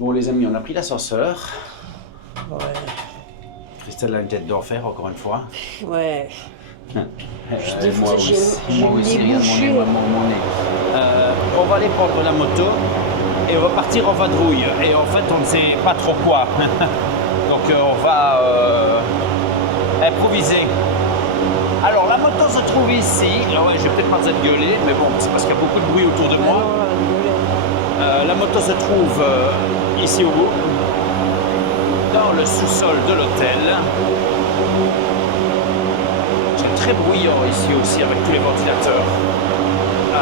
Bon les amis, on a pris l'ascenseur. Ouais. Christelle a une tête d'enfer encore une fois. Ouais. Moi aussi, regarde mon nez. On va aller prendre la moto et on va partir en vadrouille. Et en fait, on ne sait pas trop quoi. Donc on va improviser. Alors la moto se trouve ici. Alors, ouais, je vais peut-être pas être gueuler, mais bon, c'est parce qu'il y a beaucoup de bruit autour de moi. La moto se trouve ici au bout, dans le sous-sol de l'hôtel. C'est très bruyant ici aussi avec tous les ventilateurs. On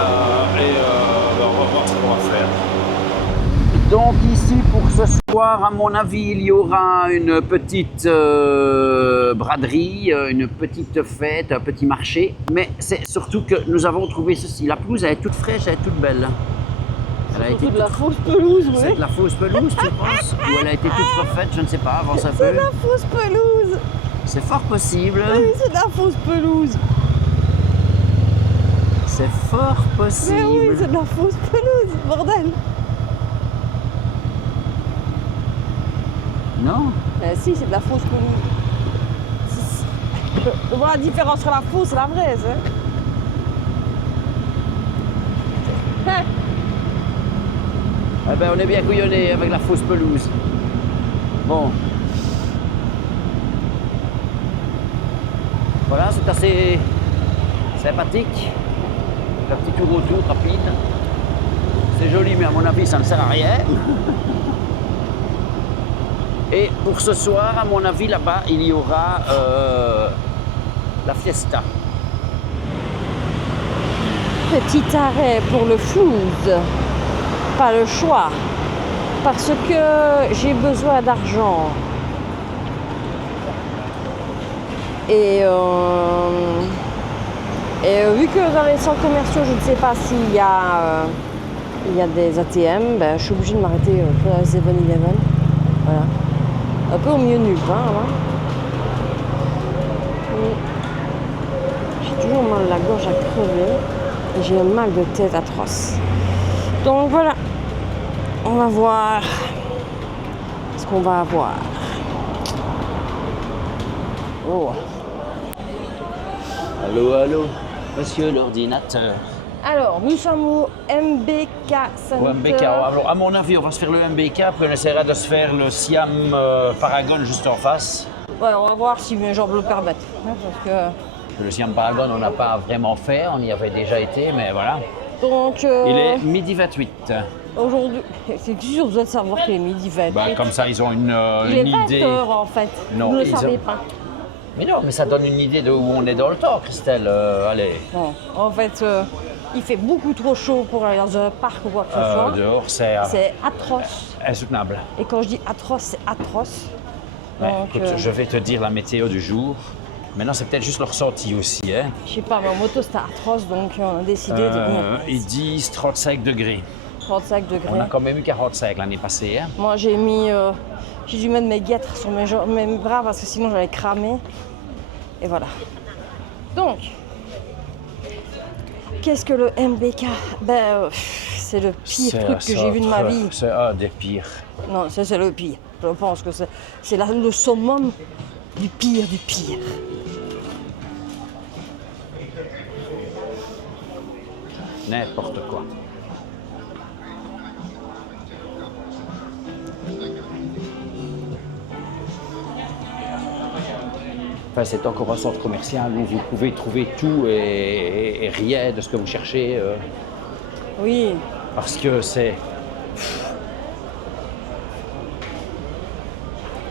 va voir ce qu'on va faire. Donc ici pour ce soir, à mon avis, il y aura une petite braderie, une petite fête, un petit marché. Mais c'est surtout que nous avons trouvé ceci. La pelouse, elle est toute fraîche, elle est toute belle. Elle a été de la fausse pelouse, oui. C'est de la fausse pelouse, tu penses? Ou elle a été toute refaite, je ne sais pas, avant ça peu. C'est de la fausse pelouse. C'est fort possible. Oui, c'est de la fausse pelouse. C'est fort possible. Mais oui, c'est de la fausse pelouse, bordel. Non? Si, c'est de la fausse pelouse. Voilà la différence entre la fausse et la vraie, c'est. Hein? Eh ben, on est bien couillonné avec la fausse pelouse. Bon. Voilà, c'est assez sympathique. Un petit tour autour rapide. C'est joli, mais à mon avis, ça ne sert à rien. Et pour ce soir, à mon avis, là-bas, il y aura la fiesta. Petit arrêt pour le flouze. Pas le choix. Parce que j'ai besoin d'argent. Et vu que dans les centres commerciaux, je ne sais pas s'il y a des ATM, ben, je suis obligée de m'arrêter pour la 7-Eleven. Voilà. Un peu au milieu nulle part. Hein. J'ai toujours mal à la gorge à crever. Et j'ai un mal de tête atroce. Donc voilà. On va voir ce qu'on va avoir. Oh. Allô, allô, monsieur l'ordinateur. Alors, nous sommes au MBK Center. Au MBK. Alors, à mon avis, on va se faire le MBK, après on essaiera de se faire le Siam Paragon juste en face. Ouais, on va voir si mes jambes le permettent. Hein, parce que... Le Siam Paragon, on n'a pas vraiment fait, on y avait déjà été, mais voilà. Donc, il est midi 28. Aujourd'hui, c'est toujours besoin de savoir qu'il est midi 28. Bah, comme ça, ils ont une il est 20 idée. heures en fait. Non, vous ne le savez pas. Mais non, mais ça donne une idée de où on est dans le temps, Christelle. Allez. Bon, en fait, il fait beaucoup trop chaud pour aller dans un parc ou quoi que ce soit. Dehors, c'est atroce. Insoutenable. Et quand je dis atroce, c'est atroce. Ouais, Donc, écoute, je vais te dire la météo du jour. Maintenant, c'est peut-être juste le ressenti aussi. Hein. Je sais pas, mais en moto, c'était atroce, donc on a décidé de venir. Ils disent 35 degrés. 35 degrés. On a quand même eu 45 l'année passée. Hein. Moi, j'ai dû mettre mes guêtres sur mes bras parce que sinon j'allais cramer. Et voilà. Donc, qu'est-ce que le MBK? Ben, c'est le pire truc que j'ai vu de ma vie. C'est un des pires. Non, ça c'est le pire. Je pense que c'est le summum du pire du pire. N'importe quoi. Enfin, c'est encore un centre commercial où vous pouvez trouver tout et rien de ce que vous cherchez. Oui. Parce que c'est...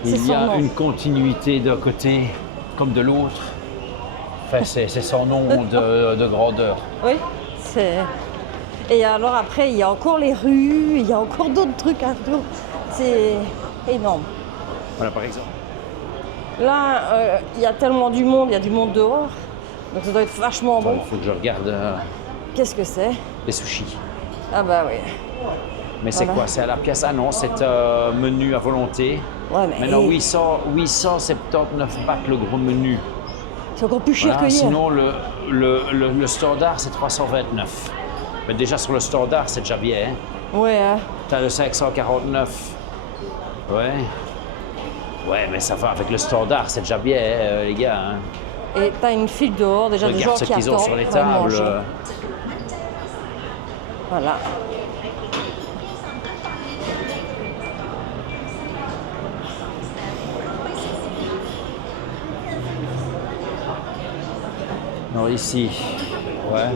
Il y a une continuité d'un côté comme de l'autre. Enfin, c'est sans nom de grandeur. Oui, c'est... Et alors après, il y a encore les rues, il y a encore d'autres trucs à faire. C'est énorme. Voilà, par exemple. Là, il y a tellement du monde, il y a du monde dehors. Donc ça doit être vachement bon. Il faut que je regarde Qu'est-ce que c'est? les sushis. Ah bah oui. Mais c'est quoi? C'est à la pièce? Ah non, c'est menu à volonté. Ouais, mais... Maintenant, 879 bahts le gros menu. C'est encore plus cher que hier. Sinon, le standard, c'est 329. Mais déjà, sur le standard, c'est déjà bien. Hein? Ouais. Hein. Tu as le 549 Ouais. Ouais, mais ça va avec le standard, c'est déjà bien, les gars. Hein. Et t'as une file dehors, déjà des gens Regarde ce qui qu'ils ont attendent sur les pour tables. manger. Voilà. Non, ici. Ouais.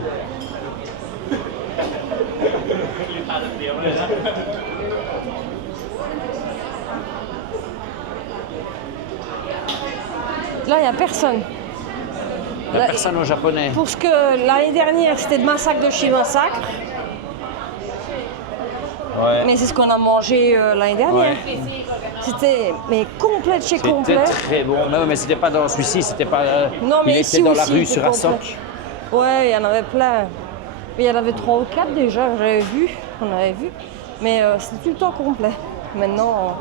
Là, il n'y a personne. Il n'y a Là, personne au japonais. pour ce que l'année dernière, c'était le massacre de chez Massacre. Ouais. Mais c'est ce qu'on a mangé l'année dernière. Ouais. C'était mais complet de chez complet. C'était très bon. Non, mais c'était pas dans celui-ci, c'était pas. Non, mais il ici était dans la aussi, rue c'était sur complet. Assoc. Ouais, il y en avait plein. Mais il y en avait 3 ou 4 déjà, j'avais vu. On avait vu. Mais c'était tout le temps complet. Maintenant,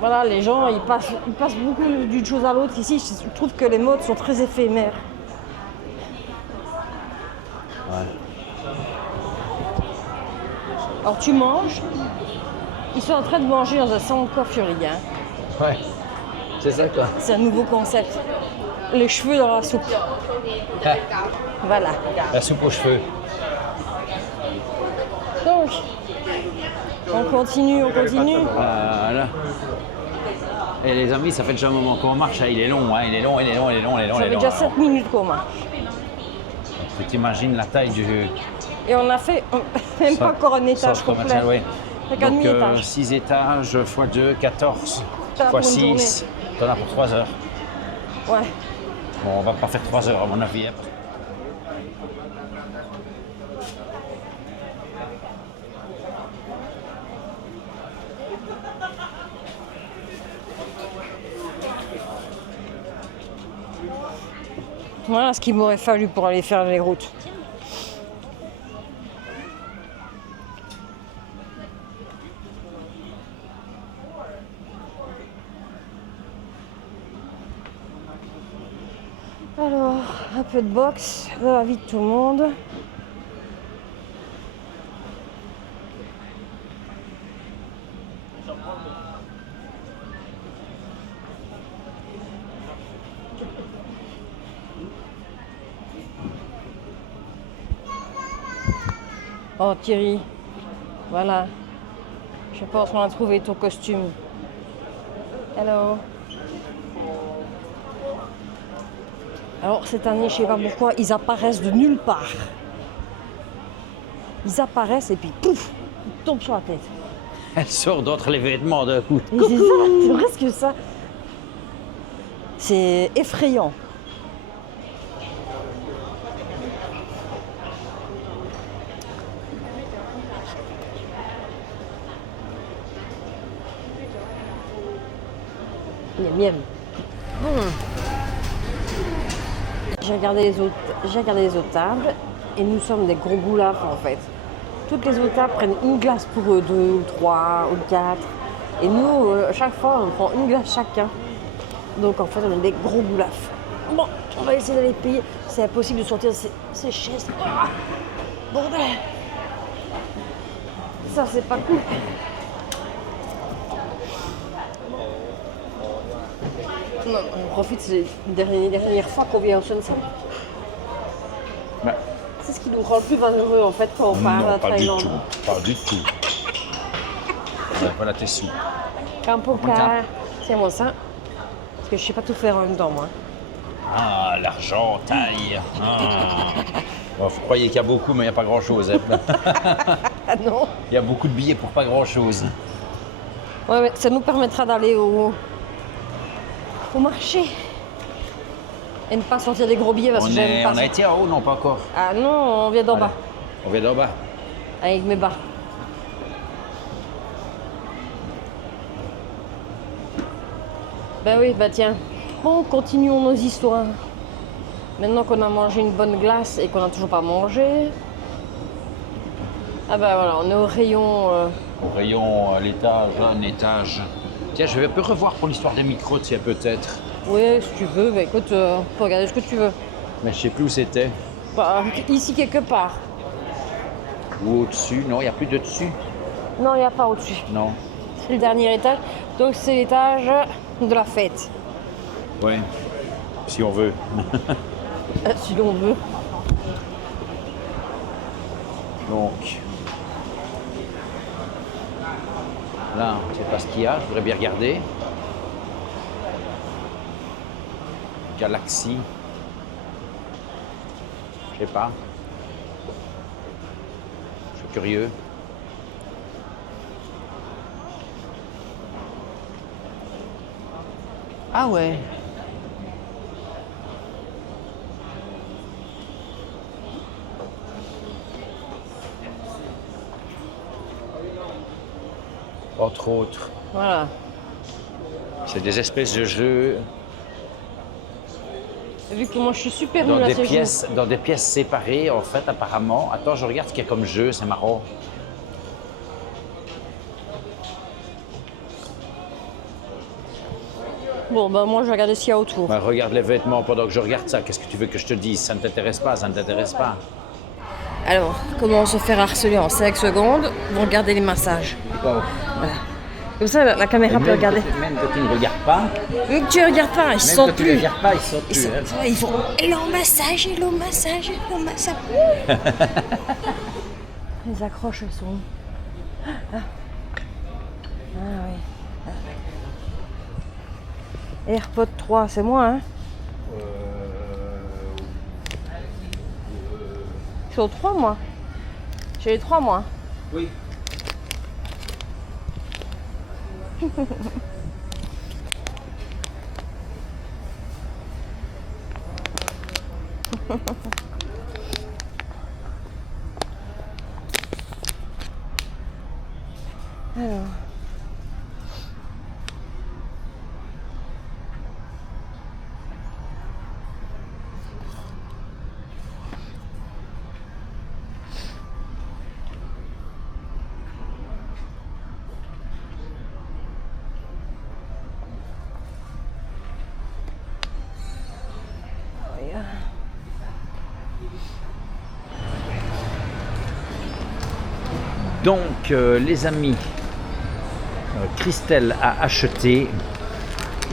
voilà, les gens, ils passent beaucoup d'une chose à l'autre. Ici, je trouve que les modes sont très éphémères. Ouais. Alors tu manges. Ils sont en train de manger dans un centre de coiffurie. Hein. Ouais. C'est ça quoi. C'est un nouveau concept. Les cheveux dans la soupe. Voilà. La soupe aux cheveux. Donc, on continue. Voilà. Et les amis, ça fait déjà un moment qu'on marche. Hein. Il est long, hein. Il est long. Ça fait déjà 7 minutes qu'on marche. Tu t'imagines la taille du. Et on a fait même pas encore un étage Centre complet. commercial, ouais. Avec un Donc demi-étage. 6 étages x 2, 14 T'en as pour x une 6. T'en as pour 3 heures. Ouais. Bon, on va pas faire 3 heures à mon avis. Hein. Voilà ce qu'il m'aurait fallu pour aller faire les routes. Alors, un peu de boxe dans la vie de tout le monde. Oh Thierry, voilà. Je pense qu'on a trouvé ton costume. Hello. Alors cette année, je sais pas pourquoi, ils apparaissent de nulle part. Ils apparaissent et puis pouf, ils tombent sur la tête. Elle sort d'entre les vêtements d'un coup. Et c'est ça, c'est presque ça. C'est effrayant. Miam, miam. J'ai regardé les autres tables et nous sommes des gros goulafs en fait. Toutes les autres tables prennent une glace pour eux, 2 ou 3 ou 4. Et nous, chaque fois, on prend une glace chacun. Donc en fait, on est des gros goulafs. Bon, on va essayer d'aller payer. C'est impossible de sortir ces chaises. Ah, bordel. Ça, c'est pas cool. Non, on profite, c'est la dernière fois qu'on vient au Sunset. Bah, C'est ce qui nous rend le plus valeureux en fait quand on part à non, pas du Thaïlande. tout. Pas du tout. Voilà tes sous. Campocar. Tiens-moi ça. Parce que je sais pas tout faire en même temps, moi. Ah, l'argent, taille. Ah. Bon, vous croyez qu'il y a beaucoup, mais il n'y a pas grand-chose. Hein. Ah non. Il y a beaucoup de billets pour pas grand-chose. Ouais, mais ça nous permettra d'aller au marché. Et ne pas sortir des gros billets parce que j'aime pas On ça. a été en haut, non, pas encore. Ah non, on vient d'en bas. On vient d'en bas. Avec mes bas. Ben oui, bah tiens. Bon, continuons nos histoires. Maintenant qu'on a mangé une bonne glace et qu'on n'a toujours pas mangé. Ah ben voilà, on est au rayon. Au rayon, l'étage, un étage. Tiens, je vais un peu revoir pour l'histoire des micros, tiens, peut-être. Oui, si tu veux, bah écoute, on peut regarder ce que tu veux. Mais je sais plus où c'était. Bah, ici quelque part. Ou au-dessus. Non, il n'y a plus de dessus. Non, il n'y a pas au-dessus. Non. C'est le dernier étage. Donc c'est l'étage de la fête, Ouais, si on veut. si l'on veut. Donc, là, je ne sais pas ce qu'il y a, je voudrais bien regarder. Galaxy. Je sais pas. Je suis curieux. Ah ouais. Entre autres, Voilà. c'est des espèces de jeux Vu que moi je suis super nulle à ces jeux. dans des pièces séparées, en fait, apparemment. Attends, je regarde ce qu'il y a comme jeu, c'est marrant. Bon, ben moi je vais regarder ce qu'il y a autour. Bah, regarde les vêtements pendant que je regarde ça. Qu'est-ce que tu veux que je te dise? Ça ne t'intéresse pas, ça ne t'intéresse pas. Alors, comment se faire harceler en 5 secondes? Vous regardez les massages. Oh. Voilà. Comme ça, la caméra peut regarder. Même que tu ne regardes pas, Mais que tu regardes pas, ils même sentent que tu ne plus. regardes pas, ils sont plus. Hein. Ils font hello massage, hello massage, hello massage. Les accroches, elles sont. Ah, oui. AirPod 3, c'est moi, hein? Je suis au 3, moi. J'ai les 3, moi. Oui. Alors. Donc, les amis, Christelle a acheté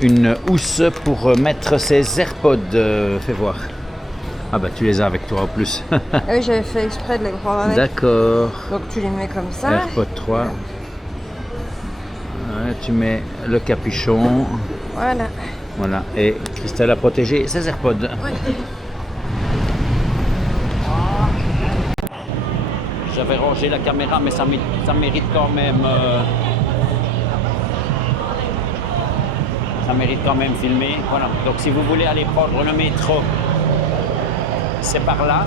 une housse pour mettre ses AirPods. Fais voir. Ah bah tu les as avec toi en plus. Ah oui, j'avais fait exprès de les prendre avec. D'accord. Donc tu les mets comme ça. AirPod 3. Ouais, tu mets le capuchon. Voilà. Voilà. Et Christelle a protégé ses AirPods. Ouais. J'avais rangé la caméra, mais ça mérite quand même. Ça mérite quand même filmer. Voilà. Donc si vous voulez aller prendre le métro, c'est par là.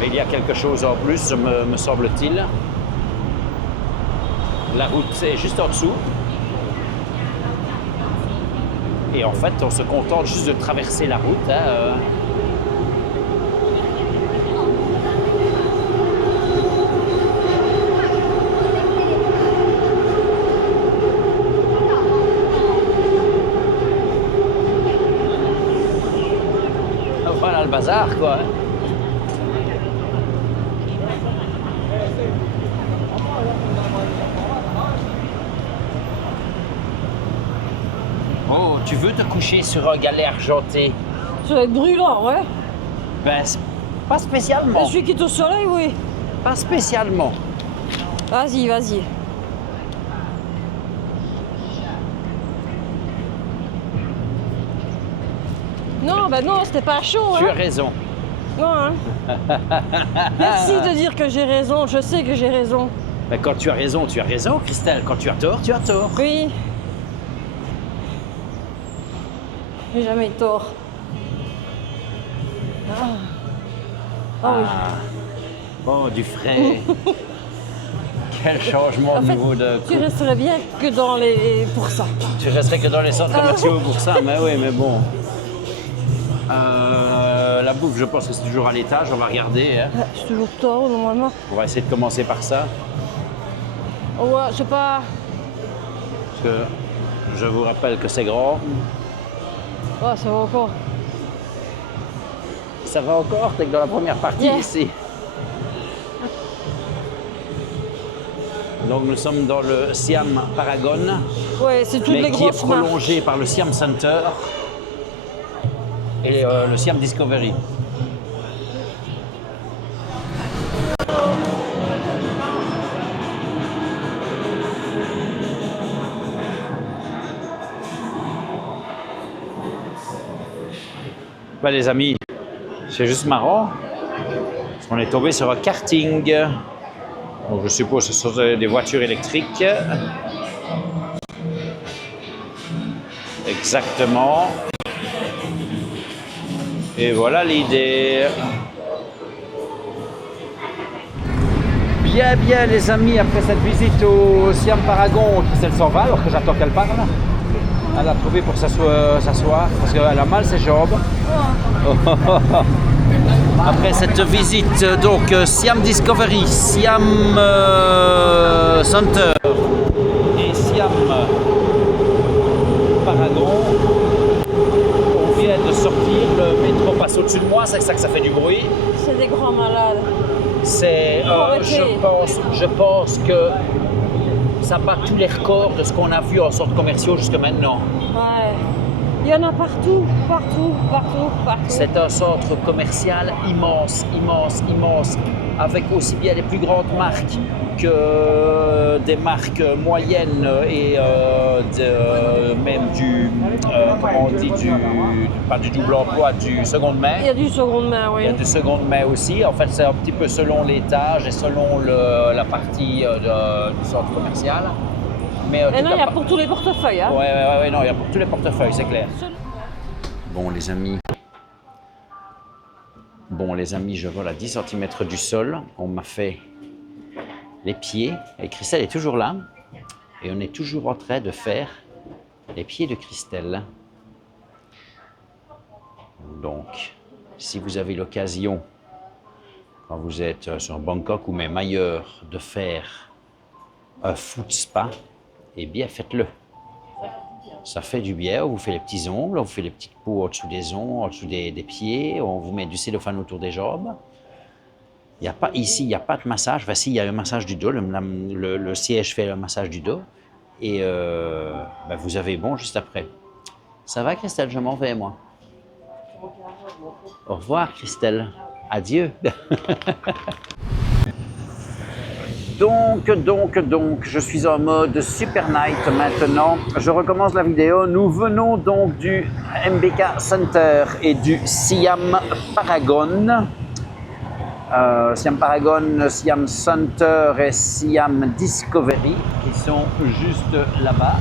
Mais il y a quelque chose en plus, me semble-t-il. La route, c'est juste en dessous. Et en fait, on se contente juste de traverser la route. Hein, Voilà le bazar, quoi. Hein. Oh, tu veux te coucher sur un galet argenté? Ça va être brûlant, ouais. Ben, pas spécialement. Celui qui est au soleil, oui. Pas spécialement. Vas-y, vas-y. Non, bah non, c'était pas chaud, Tu hein. as raison. Non, hein. Merci de dire que j'ai raison, je sais que j'ai raison. Ben, quand tu as raison, Christelle. Quand tu as tort, tu as tort. Oui. J'ai jamais eu tort. Ah. Ah oui. Oh, du frais. Quel changement En au fait, niveau de... tu resterais bien que dans les pourcents. Tu resterais que dans les centres commerciaux pour ça, mais oui, mais bon. La bouffe, je pense que c'est toujours à l'étage, on va regarder. Hein. C'est toujours tort, normalement. On va essayer de commencer par ça. Oh, ouais, je sais pas. Parce que je vous rappelle que c'est grand. Oh, ça va encore. Ça va encore, t'es que dans la première partie Yeah. ici. Donc nous sommes dans le Siam Paragon, Ouais, c'est toutes mais les qui est grosses marques. prolongé par le Siam Center et le Siam Discovery. Bah, les amis, c'est juste marrant. Parce qu'on est tombé sur un karting. Donc je suppose que ce sont des voitures électriques. Exactement. Et voilà l'idée. Bien, bien les amis, après cette visite au Siam Paragon, Christelle s'en va alors que j'attends qu'elle parle. Elle a trouvé pour s'asseoir parce qu'elle a mal ses jambes. Après cette visite, donc Siam Discovery, Siam Center et Siam Paragon, on vient de sortir, le métro passe au-dessus de moi, c'est ça que ça fait du bruit. C'est des grands malades. C'est, je pense que ça bat tous les records de ce qu'on a vu en centres commerciaux jusque maintenant. Ouais. Il y en a partout, partout, partout, partout. C'est un centre commercial immense, immense, immense, avec aussi bien les plus grandes marques que des marques moyennes et même du, comment on dit, pas du double emploi, du seconde main. Il y a du seconde main, oui. Il y a du seconde main aussi. En fait, c'est un petit peu selon l'étage et selon la partie du centre commercial. Mais Et non, il y a pour tous les portefeuilles. Hein. Ouais, non, il y a pour tous les portefeuilles, c'est clair. Bon, les amis. Je vole à 10 cm du sol. On m'a fait les pieds. Et Christelle est toujours là. Et on est toujours en train de faire les pieds de Christelle. Donc, si vous avez l'occasion, quand vous êtes sur Bangkok ou même ailleurs, de faire un foot spa, eh bien, faites-le. Ça fait du bien, on vous fait les petits ongles, on vous fait les petites peaux en dessous des ongles, en dessous des pieds, on vous met du cellophane autour des jambes. Ici, il n'y a pas de massage. Enfin, si, il y a un massage du dos, le siège fait un massage du dos. Et vous avez bon juste après. Ça va, Christelle? Je m'en vais, moi. Au revoir, Christelle. Adieu. Donc, je suis en mode Super Night maintenant. Je recommence la vidéo. Nous venons donc du MBK Center et du Siam Paragon. Siam Paragon, Siam Center et Siam Discovery qui sont juste là-bas.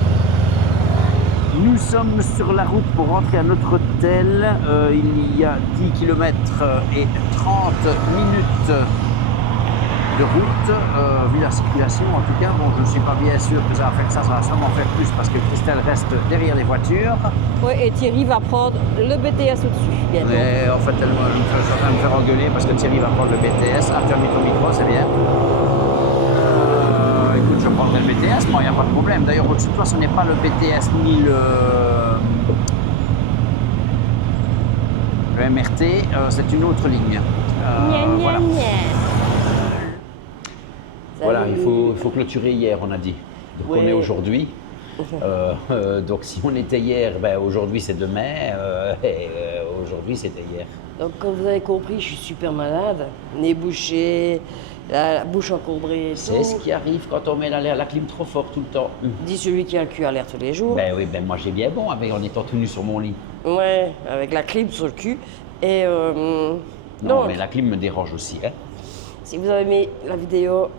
Nous sommes sur la route pour rentrer à notre hôtel. Il y a 10 km et 30 minutes de route, vu la circulation en tout cas. Bon, je ne suis pas bien sûr que ça va faire ça, ça va sûrement faire plus parce que Christelle reste derrière les voitures. Oui, et Thierry va prendre le BTS au-dessus bientôt. Mais en fait, je suis en train de me faire engueuler parce que Thierry va prendre le BTS. Ah, tu as mis ton micro, c'est bien. Écoute, je prendrai le BTS, moi, il n'y a pas de problème. D'ailleurs, au-dessus de toi, ce n'est pas le BTS ni le MRT, c'est une autre ligne. Voilà. Voilà, il faut clôturer hier, on a dit. Donc on est aujourd'hui. Donc si on était hier, aujourd'hui c'est demain, et aujourd'hui c'était hier. Donc comme vous avez compris, je suis super malade, nez bouché, la bouche encombrée. C'est ce qui arrive quand on met la clim trop fort tout le temps. Dit celui qui a le cul à l'air tous les jours. Ben oui, moi j'ai bien bon en étant tout nu sur mon lit. Ouais, avec la clim sur le cul. Et non, mais la clim me dérange aussi. Hein. Si vous avez aimé la vidéo,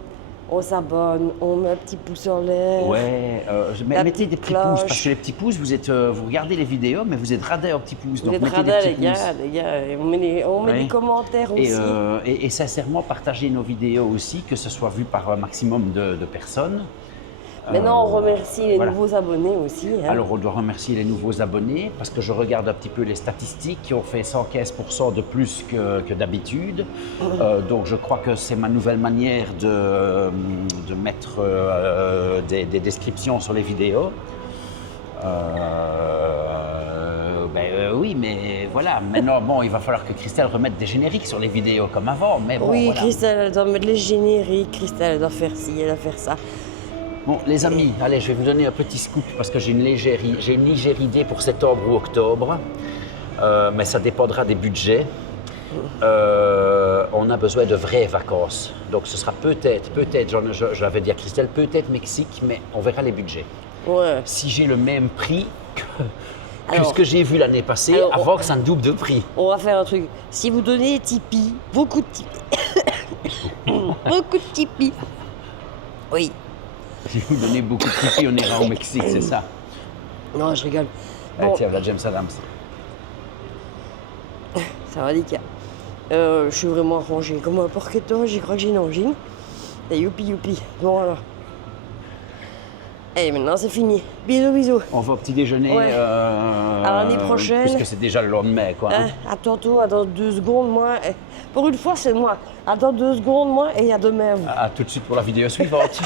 on s'abonne, on met un petit pouce en l'air. Ouais, mettez des petits pouces, parce que les petits pouces, vous regardez les vidéos, mais vous êtes radins aux petits pouces. Vous êtes radins, les gars, on met des commentaires aussi. Et sincèrement, partagez nos vidéos aussi, que ce soit vu par un maximum de personnes. Maintenant, on remercie les nouveaux abonnés aussi. Hein. Alors, on doit remercier les nouveaux abonnés parce que je regarde un petit peu les statistiques qui ont fait 115% de plus que d'habitude. Donc, je crois que c'est ma nouvelle manière de mettre des descriptions sur les vidéos. Oui, oui, mais voilà. Maintenant, bon, il va falloir que Christelle remette des génériques sur les vidéos comme avant. Mais bon, Oui, voilà. Christelle, elle doit mettre les génériques, Christelle, elle doit faire ci, elle doit faire ça. Bon, les amis, allez, je vais vous donner un petit scoop parce que j'ai une légère idée pour septembre ou octobre. Mais ça dépendra des budgets. On a besoin de vraies vacances. Donc ce sera peut-être, je l'avais dit à Christelle, peut-être Mexique, mais on verra les budgets. Ouais. Si j'ai le même prix que Alors- ce que j'ai vu l'année passée, alors, avant que ça ne double de prix. On va faire un truc. Si vous donnez Tipeee, beaucoup de Tipeee. Beaucoup de Tipeee. Oui. Si vous donnez beaucoup de Tipeee, on ira au Mexique, c'est ça. Non, je rigole. Allez, Bon, tiens, voilà James Adams. ça va, Nika. Je suis vraiment rangé comme un porqueton, j'y crois que j'ai une angine. Et youpi youpi. Bon alors. Et maintenant c'est fini. Bisous bisous. On va au petit déjeuner. Ouais. À l'année prochaine. Puisque c'est déjà le lendemain, quoi. hein. À tantôt, à dans 2 secondes, moi. Pour une fois, c'est moi. À dans 2 secondes, moi, et à demain, vous. À tout de suite pour la vidéo suivante.